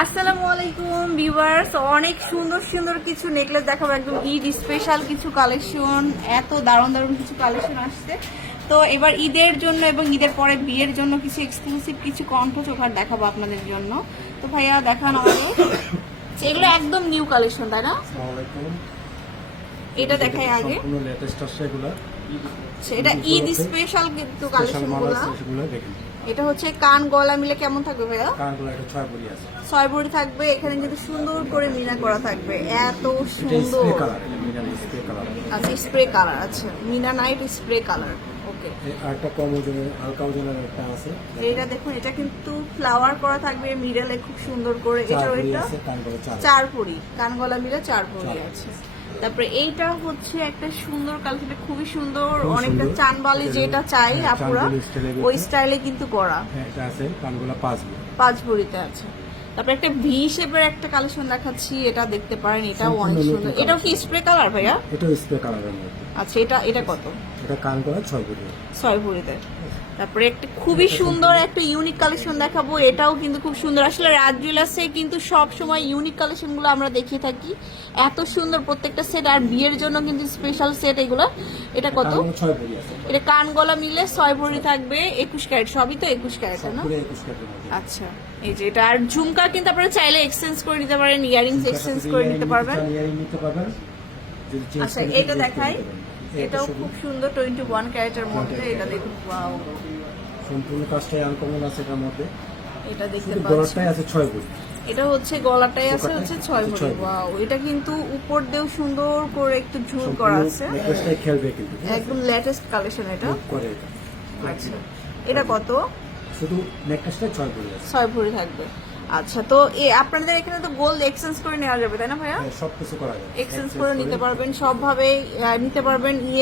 আসসালামু আলাইকুম ভিউয়ার্স, অনেক সুন্দর সুন্দর কিছু নেকলেস দেখাবো, একদম ঈদ স্পেশাল কিছু কালেকশন। এত দারুণ দারুণ কিছু কালেকশন আসছে। তো এবার ঈদের জন্য এবং ঈদের পরে বিয়ের জন্য কিছু এক্সক্লুসিভ কিছু কণ্ঠচোখার দেখাবো আপনাদের জন্য। তো ভাইয়া দেখান আমাদের। এগুলো একদম নিউ কালেকশন, তাই না? এটা দেখাই আগে। লেটেস্ট আসছে এগুলো। এটা ঈদ স্পেশাল কিন্তু কালেকশনগুলো। দেখেন, এটা হচ্ছে কান গলা মিলে কেমন থাকবে ভাইয়া? কানগুলো একটা 6 ভরি আছে। 6 ভরি থাকবে। এখানে কিন্তু সুন্দর করে মিনা করা থাকবে, এত এটা সুন্দর। স্প্রে কালার, এটা মিনাল স্প্রে কালার। আচ্ছা, স্প্রে কালার আছে, মিনা নাইট স্প্রে কালার। ওকে, আর একটা কম ওজনের হালকা ওজনের একটা আছে। এটা দেখুন, এটা কিন্তু ফ্লাওয়ার করা থাকবে মিডলে খুব সুন্দর করে। এটা 4 ভরি ওইটা আছে, কানগুলো 4 ভরি, কান গলা মিলে 4 ভরি আছে। তারপরে এইটা হচ্ছে একটা সুন্দর কালেকশন, খুবই সুন্দর, অনেকটা চানবালি যেটা চাই আপুরা ওই স্টাইলে কিন্তু করা। হ্যাঁ, এটা আছে কানগুলো 5 ভরি। 5 ভরিতে আছে। তারপরে একটা ভি শেপের একটা কালেকশন দেখাচ্ছি, এটা দেখতে পারেন, এটাও অনেক সুন্দর। এটাও কি স্প্রে কালার ভাইয়া? এটা স্প্রে কালারের মধ্যে। আচ্ছা, এটা কত? এটা কানগুলো 6 ভরি। 6 ভরিতে। তারপরে একটা খুবই সুন্দর একটা ইউনিক কালেকশন দেখাবো, এটাও কিন্তু খুব সুন্দর। আসলে রাজ জুয়েলার্সে কিন্তু সব সময় ইউনিক কালেকশনগুলো আমরা দেখিয়ে থাকি, এত সুন্দর প্রত্যেকটা সেট। আর বিয়ের জন্য কিন্তু স্পেশাল সেট এগুলো। এটা কত? 6 ভরি আছে। এটা কান গলা মিলে 6 ভরি থাকবে, 21 ক্যারেট, সবই তো 21 ক্যারেট না? পুরো 21 ক্যারেটের মধ্যে। আচ্ছা, এই যে এটা। আর ঝুমকা কিন্তু আপনারা চাইলে এক্সচেঞ্জ করে নিতে পারেন, ইয়ারিংস এক্সচেঞ্জ করে নিতে পারবেন। ইয়ারিং নিতে পারবেন। যদি চেঞ্জ আচ্ছা, করতে এটা দেখাই। এটাও খুব সুন্দর, 21 ক্যারেটের মধ্যে। এটা দেখুন, ওয়াও, সম্পূর্ণ কাজটাই আনকমন আছে এটার মধ্যে। এটা দেখতে শুধু পাচ্ছেন। গলাটাই আছে 6 ভরি। এটা হচ্ছে গলাটাই আছে হচ্ছে 6 ভরি। ওয়াও, এটা কিন্তু উপর দিয়েও সুন্দর করে একটু ঝুল করা আছে। নেকলেসটাই খেলবে কিন্তু। একদম লেটেস্ট কালেকশন এটা। লুক করে এটা। আচ্ছা, এটা কত? শুধু নেকলেসটাই 6 ভরি আছে। 6 ভরি থাকবে। আচ্ছা, তো আপনাদের এখানে তো গোল্ড এক্সচেঞ্জ করে নেওয়া যাবে, তাই না ভাইয়া? সবকিছু করা যায়। এক্সচেঞ্জ করে নিতে পারবেন, সবভাবে নিতে পারবেন।